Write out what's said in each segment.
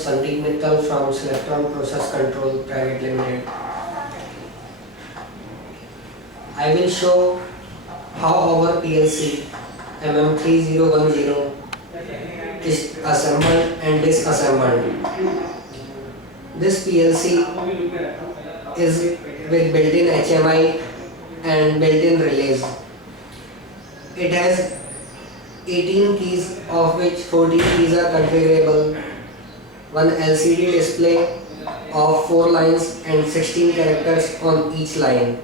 Sandeep Mittal from Selec Process Control Private Limited. I will show how our PLC MM3010 is assembled and disassembled. This PLC is with built-in HMI and built-in relays. It has 18 keys, of which 14 keys are configurable, one LCD display of 4 lines and 16 characters on each line.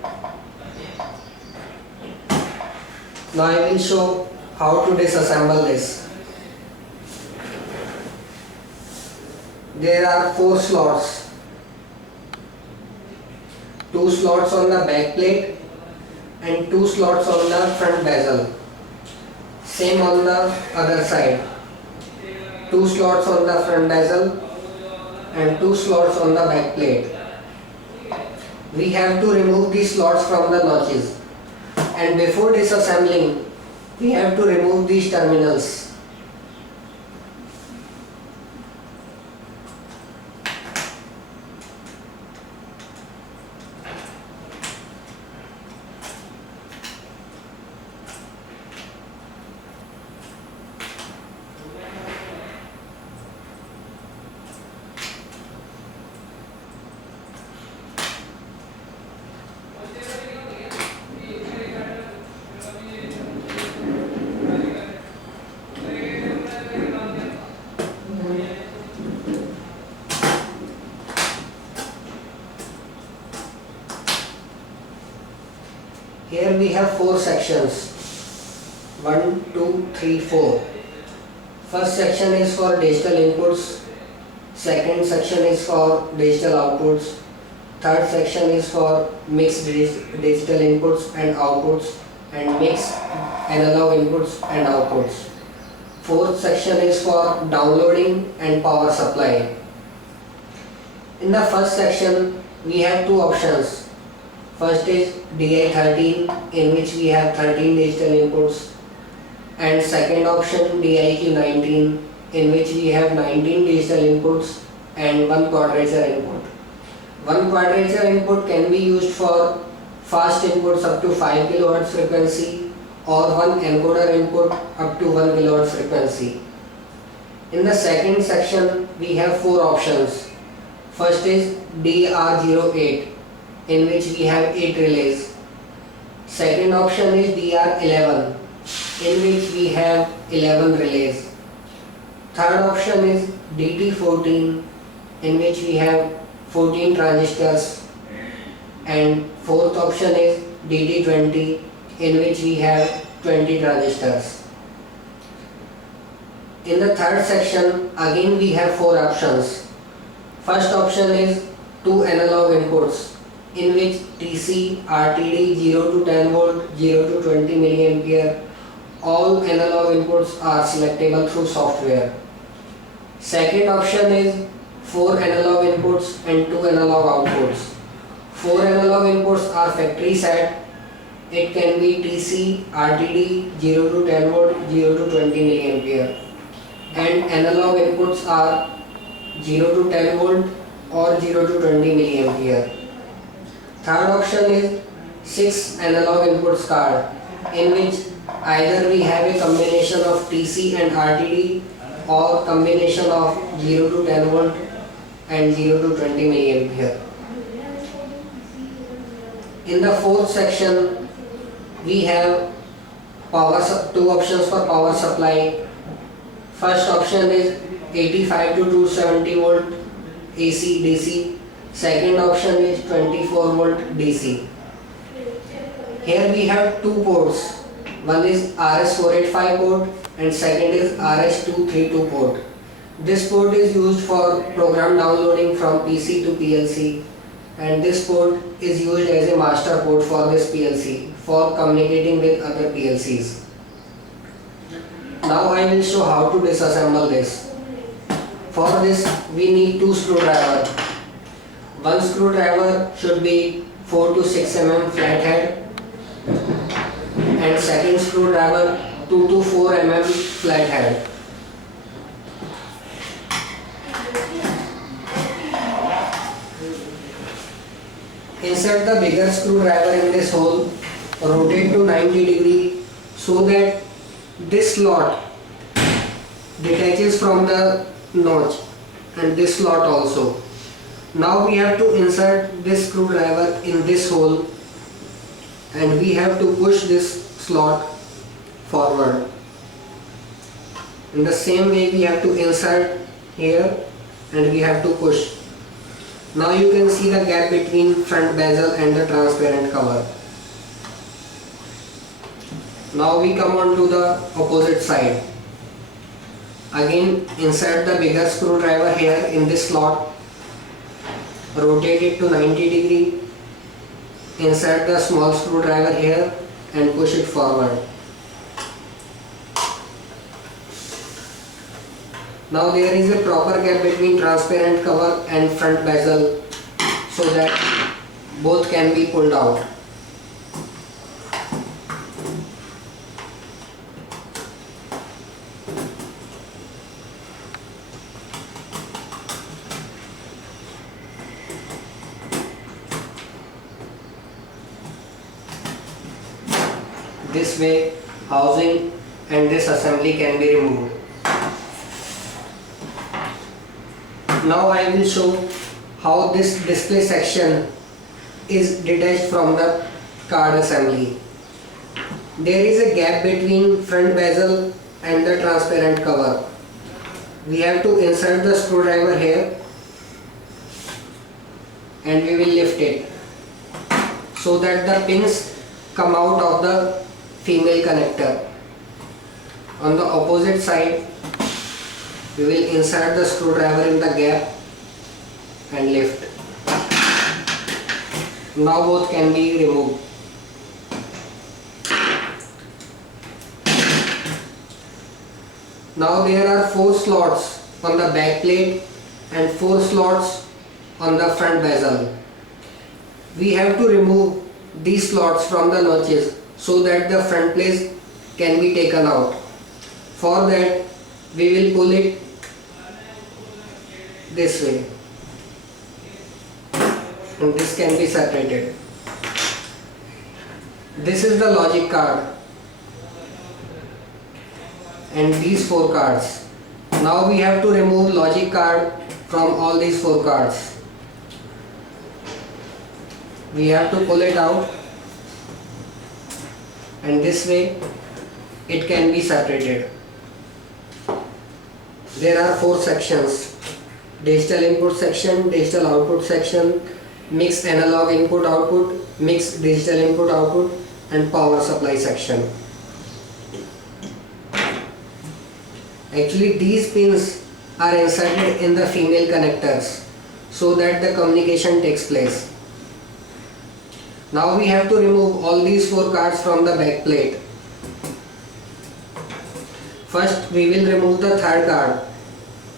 Now I will show how to disassemble this. There are 4 slots. 2 slots on the back plate and 2 slots on the front bezel. Same on the other side. 2 slots on the front bezel and 2 slots on the back plate. We have to remove these slots from the notches. And before disassembling, we have to remove these terminals. Here we have 4 sections. 1, 2, 3, 4. First section is for digital inputs. Second section is for digital outputs. Third section is for mixed digital inputs and outputs and mixed analog inputs and outputs. Fourth section is for downloading and power supply. In the first section, we have 2 options. First is DI13, in which we have 13 digital inputs, and second option DIQ19, in which we have 19 digital inputs and 1 quadrature input. 1 quadrature input can be used for fast inputs up to 5 kHz frequency or 1 encoder input up to 1 kHz frequency. In the second section, we have 4 options. First is DR08, in which we have 8 relays. Second option is DR11, in which we have 11 relays. Third option is DT14, in which we have 14 transistors. And fourth option is DT20, in which we have 20 transistors. In the third section, again we have 4 options. First option is 2 analog inputs, in which TC, RTD 0 to 10 volt, 0 to 20 milliampere. All analog inputs are selectable through software. Second option is 4 analog inputs and 2 analog outputs. 4 analog inputs are factory set. It can be TC, RTD 0 to 10 volt, 0 to 20 milliampere. And analog inputs are 0 to 10 volt or 0 to 20 milliampere. Third option is 6 analog inputs card, in which either we have a combination of TC and RTD or combination of 0 to 10 volt and 0 to 20 milliampere. In the fourth section, we have 2 options for power supply. First option is 85 to 270 volt AC DC. Second option is 24 volt DC. Here we have 2 ports. One is RS485 port and second is RS232 port. This port is used for program downloading from PC to PLC, and this port is used as a master port for this PLC for communicating with other PLCs. Now I will show how to disassemble this. For this we need 2 screwdrivers. One screwdriver should be 4 to 6 mm flathead and second screwdriver 2 to 4 mm flathead. insert the bigger screwdriver in this hole, rotate to 90 degree so that this slot detaches from the notch and this slot also. Now we have to insert this screwdriver in this hole and we have to push this slot forward. In the same way we have to insert here and we have to push. Now you can see the gap between front bezel and the transparent cover. Now we come on to the opposite side. Again insert the bigger screwdriver here in this slot, rotate it to 90 degree, insert the small screwdriver here and push it forward. Now there is a proper gap between transparent cover and front bezel so that both can be pulled out. This way housing and this assembly can be removed. Now I will show how this display section is detached from the card assembly. There is a gap between front bezel and the transparent cover. We have to insert the screwdriver here and we will lift it so that the pins come out of the female connector. On the opposite side we will insert the screwdriver in the gap and lift. Now both can be removed. Now there are 4 slots on the back plate and 4 slots on the front bezel. We have to remove these slots from the notches so that the front plate can be taken out. For that we will pull it this way and this can be separated. This is the logic card and these 4 cards. Now we have to remove logic card from all these 4 cards. We have to pull it out and this way it can be separated. There are 4 sections: digital input section, digital output section, mixed analog input output, mixed digital input output and power supply section. Actually these pins are inserted in the female connectors so that the communication takes place. Now we have to remove all these 4 cards from the back plate. First we will remove the third card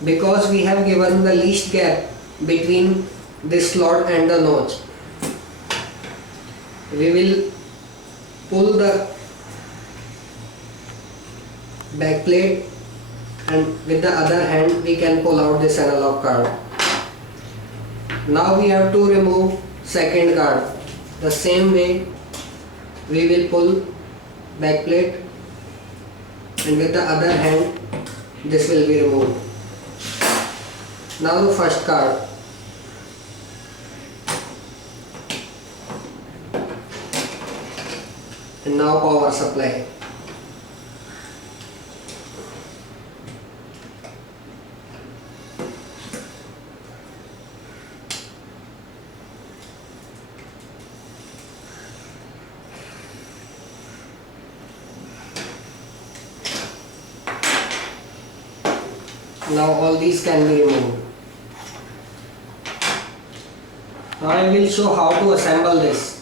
because we have given the least gap between this slot and the notch. We will pull the back plate and with the other hand we can pull out this analog card. Now we have to remove second card. The same way we will pull back plate and with the other hand this will be removed. Now the first card. And now power supply. Now all these can be removed. Now I will show how to assemble this.